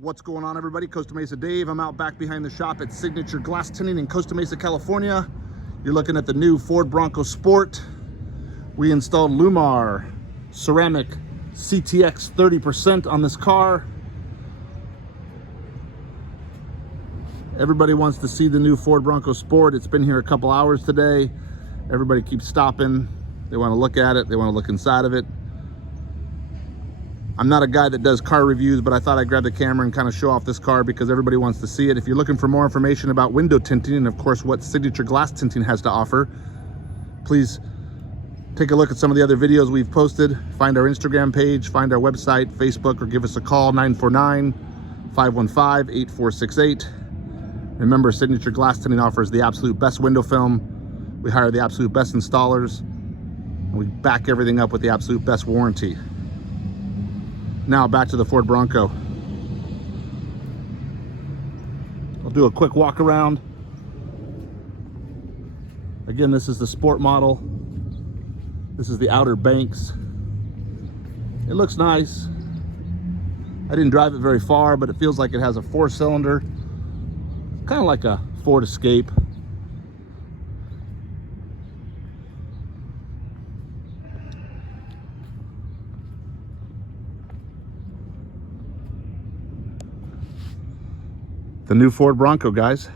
What's going on, everybody? Costa Mesa Dave. I'm out back behind the shop at Signature Glass Tinting in Costa Mesa, California. You're looking at the new Ford Bronco Sport. We installed Lumar ceramic CTX 30% on this car. Everybody wants to see the new Ford Bronco Sport. It's been here a couple hours today. Everybody keeps stopping. They want to look at it. They want to look inside of it. I'm not a guy that does car reviews, but I thought I'd grab the camera and kind of show off this car because everybody wants to see it. If you're looking for more information about window tinting and of course what Signature Glass Tinting has to offer, please take a look at some of the other videos we've posted. Find our Instagram page, find our website, Facebook, or give us a call, 949-515-8468. Remember, Signature Glass Tinting offers the absolute best window film. We hire the absolute best installers, and we back everything up with the absolute best warranty. Now back to the Ford Bronco. I'll do a quick walk around. Again, this is the Sport model. This is the outer banks. It looks nice. I didn't drive it very far, but it feels like it has a 4-cylinder, kind of like a Ford Escape. The new Ford Bronco, guys.